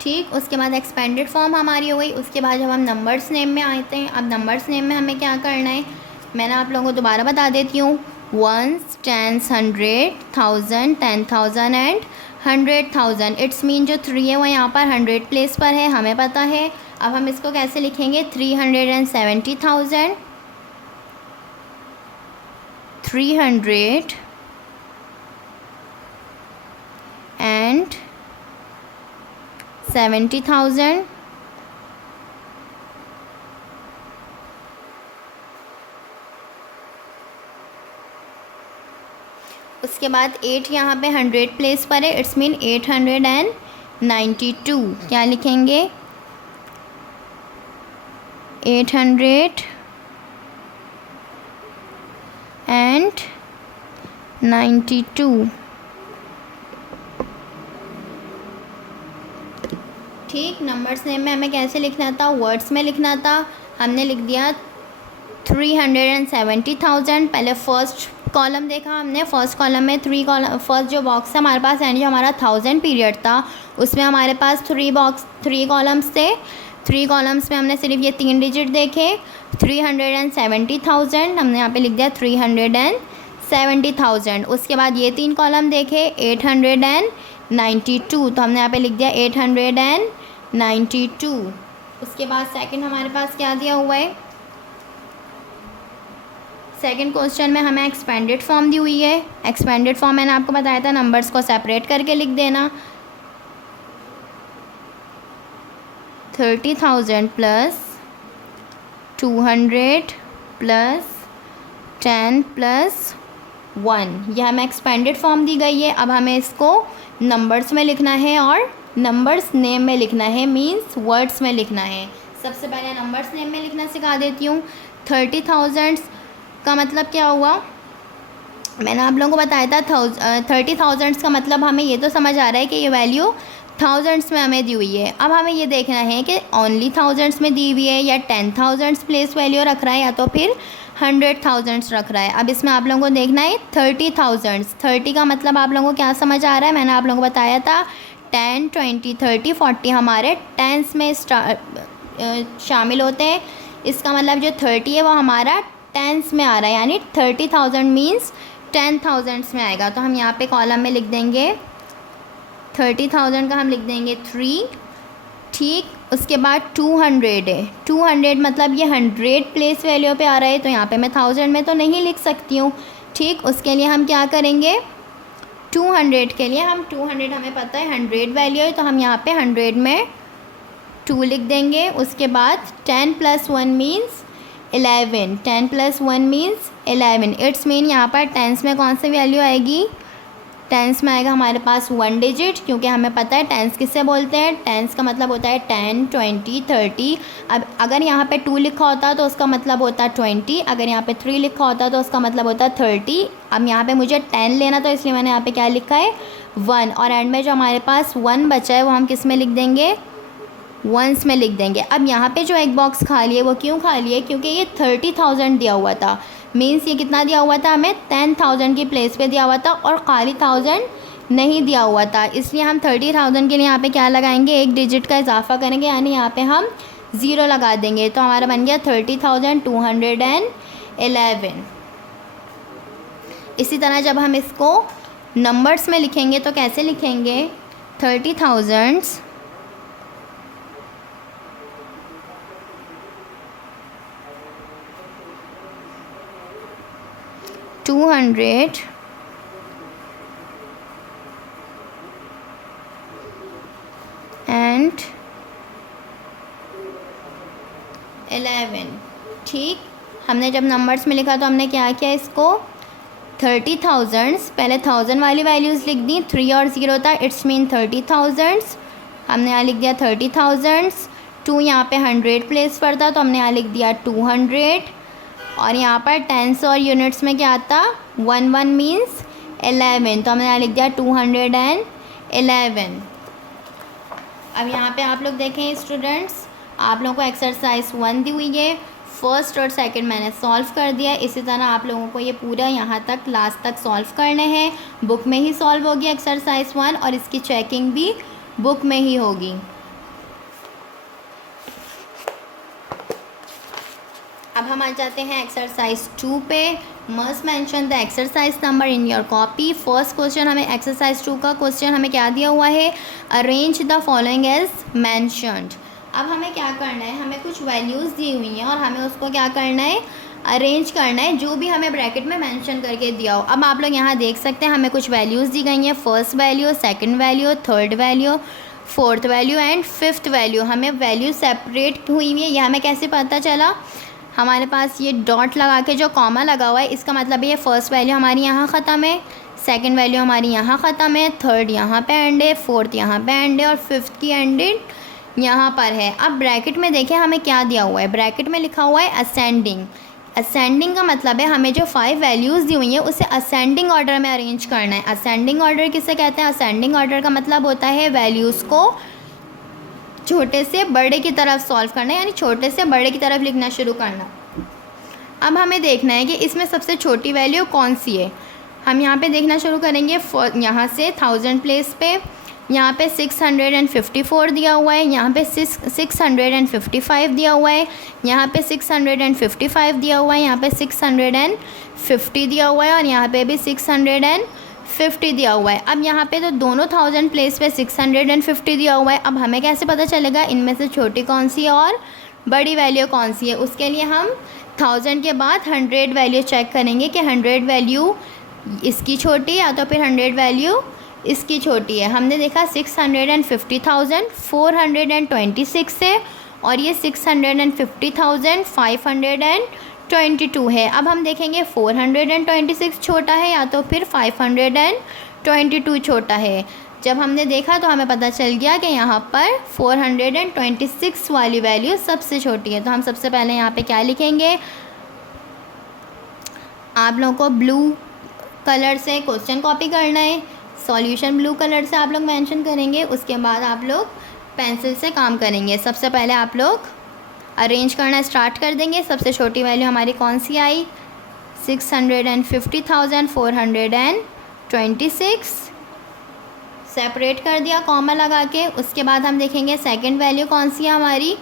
ठीक, उसके बाद एक्सपेंडेड फॉर्म हमारी हो गई। उसके बाद जब हम नंबर्स नेम में आते हैं, अब नंबर्स नेम में हमें क्या करना है, मैंने आप लोगों को दोबारा बता देती हूँ। Ones, tens, 100, 1000, 10,000 and 100,000। It's mean जो 3 है वो यहाँ पर 100 प्लेस पर है, हमें पता है। अब हम इसको कैसे लिखेंगे, 370,000, 300 एंड 70,000। उसके बाद 8 यहाँ पे 100 प्लेस पर है, इट्स मीन 892। क्या लिखेंगे, 892। ठीक, नंबर्स नेम में हमें कैसे लिखना था, वर्ड्स में लिखना था। हमने लिख दिया 370,000। पहले फर्स्ट कॉलम देखा हमने, फर्स्ट कॉलम में 3 कॉलम, फर्स्ट जो बॉक्स है हमारे पास एंड जो हमारा 1000 पीरियड था उसमें हमारे पास 3 कॉलम्स थे। 3 कॉलम्स में हमने सिर्फ ये 3 डिजिट देखे, 370,000 हमने यहाँ पे लिख दिया 370,000। उसके बाद ये 3 कॉलम देखे, 892, तो हमने यहाँ पे लिख दिया 892। उसके बाद सेकंड हमारे पास क्या दिया हुआ है, सेकंड क्वेश्चन में हमें एक्सपेंडेड फॉर्म दी हुई है। एक्सपेंडेड फॉर्म मैंने आपको बताया था नंबर्स को सेपरेट करके लिख देना। 30,000 प्लस 200 प्लस 10 प्लस 1, यह हमें एक्सपेंडेड फॉर्म दी गई है। अब हमें इसको नंबर्स में लिखना है और नंबर्स नेम में लिखना है, मींस वर्ड्स में लिखना है। सबसे पहले नंबर्स नेम में लिखना सिखा देती हूँ। 30,000 का मतलब क्या हुआ, मैंने आप लोगों को बताया था 30,000 का मतलब हमें ये तो समझ आ रहा है कि ये वैल्यू थाउजेंड्स में हमें दी हुई है। अब हमें ये देखना है कि ओनली थाउजेंड्स में दी हुई है या 10,000 प्लेस वैल्यू रख रहा है या तो फिर 100,000 रख रहा है। अब इसमें आप लोगों को देखना है 30,000। 30 का मतलब आप लोगों को क्या समझ आ रहा है, मैंने आप लोगों को बताया था 10, 20, 30, 40 हमारे टेंस में शामिल होते हैं। इसका मतलब जो 30 है वो हमारा टेंस में आ रहा है, यानी 30,000 मीन्स 10,000 में आएगा। तो हम यहाँ पे कॉलम में लिख देंगे 30,000 का हम लिख देंगे 3। ठीक, उसके बाद 200 है, 200 मतलब ये 100 प्लेस वैल्यू पे आ रहा है, तो यहाँ पे मैं 1000 में तो नहीं लिख सकती हूँ। ठीक, उसके लिए हम क्या करेंगे, 200 के लिए हम 200 हमें पता है 100 वैल्यू है, तो हम यहाँ पे 100 में 2 लिख देंगे। उसके बाद 10 + 1 मीन्स 11, 10 + 1 मीन्स 11। इट्स मीन यहाँ पर टेंस में कौन सी वैल्यू आएगी, टेंस में आएगा हमारे पास 1 डिजिट, क्योंकि हमें पता है टेंस किससे बोलते हैं, टेंस का मतलब होता है 10, 20, 30। अब अगर यहाँ पे 2 लिखा होता तो उसका मतलब होता 20, अगर यहाँ पे 3 लिखा होता तो उसका मतलब होता 30। अब यहाँ पे मुझे 10 लेना, तो इसलिए मैंने यहाँ पे क्या लिखा है 1, और एंड में जो हमारे पास 1 बचा है वो हम किस में लिख देंगे, वंस में लिख देंगे। अब यहाँ पे जो एक बॉक्स खाली है वो क्यों खाली है, क्योंकि ये 30,000 दिया हुआ था, मीन्स ये कितना दिया हुआ था हमें 10,000 की प्लेस पे दिया हुआ था और खाली 1000 नहीं दिया हुआ था, इसलिए हम 30,000 के लिए यहाँ पे क्या लगाएंगे, एक डिजिट का इजाफा करेंगे, यानी यहाँ पे हम 0 लगा देंगे, तो हमारा बन गया 30,211। इसी तरह जब हम इसको नंबर्स में लिखेंगे तो कैसे लिखेंगे, 30,000 200 एंड 11। ठीक, हमने जब नंबर्स में लिखा तो हमने क्या किया, इसको 30,000 पहले 1000 वाली वैल्यूज़ लिख दी, 3 और 0 था, इट्स मीन 30,000। हमने यहाँ लिख दिया 30,000। 2 यहाँ पे 100 प्लेस पर था तो हमने यहाँ लिख दिया 200, और यहाँ पर टेंस और यूनिट्स में क्या आता, 1 1 मीन्स 11, तो हमने यहाँ लिख दिया 211। अब यहाँ पे आप लोग देखें स्टूडेंट्स, आप लोगों को एक्सरसाइज 1 दी हुई है, फर्स्ट और सेकंड मैंने सॉल्व कर दिया। इसी तरह आप लोगों को ये पूरा यहाँ तक लास्ट तक सॉल्व करने हैं। बुक में ही सॉल्व होगी एक्सरसाइज 1 और इसकी चेकिंग भी बुक में ही होगी। अब हम आ जाते हैं एक्सरसाइज 2 पे। Must mention the exercise number in your copy. First question हमें एक्सरसाइज 2 का क्वेश्चन हमें क्या दिया हुआ है, arrange the following as mentioned. अब हमें क्या करना है, हमें कुछ वैल्यूज़ दी हुई हैं और हमें उसको क्या करना है, अरेंज करना है, जो भी हमें ब्रैकेट में मेंशन करके दिया हो। अब आप लोग यहाँ देख सकते हैं हमें कुछ वैल्यूज़ दी गई हैं, first value, second value, third value, fourth value and fifth value. हमें वैल्यू सेपरेट हुई हुई है, ये हमें कैसे पता चला, हमारे पास ये डॉट लगा के जो कॉमा लगा हुआ है, इसका मतलब है ये फर्स्ट वैल्यू हमारी यहाँ ख़त्म है, सेकंड वैल्यू हमारी यहाँ ख़त्म है, थर्ड यहाँ पे एंड है, फोर्थ यहाँ पे एंड है और फिफ्थ की एंडेड यहाँ पर है। अब ब्रैकेट में देखें हमें क्या दिया हुआ है, ब्रैकेट में लिखा हुआ है असेंडिंग। असेंडिंग का मतलब है हमें जो 5 वैल्यूज़ दी हुई हैं उसे असेंडिंग ऑर्डर में अरेंज करना है। असेंडिंग ऑर्डर किसे कहते हैं, असेंडिंग ऑर्डर का मतलब होता है वैल्यूज़ को छोटे से बड़े की तरफ सॉल्व करना, यानी छोटे से बड़े की तरफ लिखना शुरू करना। अब हमें देखना है कि इसमें सबसे छोटी वैल्यू कौन सी है। हम यहाँ पे देखना शुरू करेंगे, यहाँ से 1000 प्लेस पे यहाँ पे 654 दिया हुआ है, यहाँ पे 655 दिया हुआ है, यहाँ पे 655 दिया हुआ है, यहाँ पे 650 दिया हुआ है और यहाँ पे भी 650 दिया हुआ है। अब यहाँ पे तो दोनों 1000 प्लेस पे 650 दिया हुआ है। अब हमें कैसे पता चलेगा इनमें से छोटी कौन सी है और बड़ी वैल्यू कौन सी है। उसके लिए हम 1000 के बाद 100 वैल्यू चेक करेंगे कि 100 वैल्यू इसकी छोटी है या तो फिर 100 वैल्यू इसकी छोटी है। हमने देखा 650,000 426 है और ये 650,522 है। अब हम देखेंगे 426 छोटा है या तो फिर 522 छोटा है। जब हमने देखा तो हमें पता चल गया कि यहाँ पर 426 वाली वैल्यू सबसे छोटी है। तो हम सबसे पहले यहाँ पे क्या लिखेंगे, आप लोगों को ब्लू कलर से क्वेश्चन कॉपी करना है, सॉल्यूशन ब्लू कलर से आप लोग मेंशन करेंगे। उसके बाद आप लोग पेंसिल से काम करेंगे। सबसे पहले आप लोग अरेंज करना स्टार्ट कर देंगे। सबसे छोटी वैल्यू हमारी कौन सी आई, 650,426 सेपरेट कर दिया कॉमा लगा के। उसके बाद हम देखेंगे सेकंड वैल्यू कौन सी है हमारी,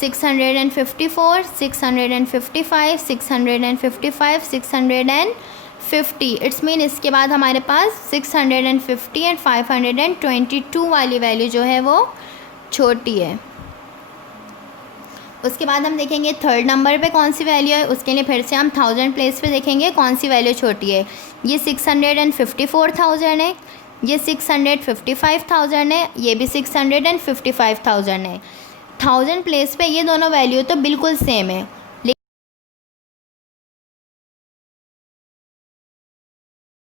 654, 655, 655, 650। इट्स मीन इसके बाद हमारे पास 650 एंड 522 वाली वैल्यू जो है वो छोटी है। उसके बाद हम देखेंगे थर्ड नंबर पे कौन सी वैल्यू है। उसके लिए फिर से हम 1000 प्लेस पे देखेंगे कौन सी वैल्यू छोटी है। ये 654,000 है, ये 655,000 है, ये भी 655,000 है। 1000 प्लेस पे ये दोनों वैल्यू तो बिल्कुल सेम है।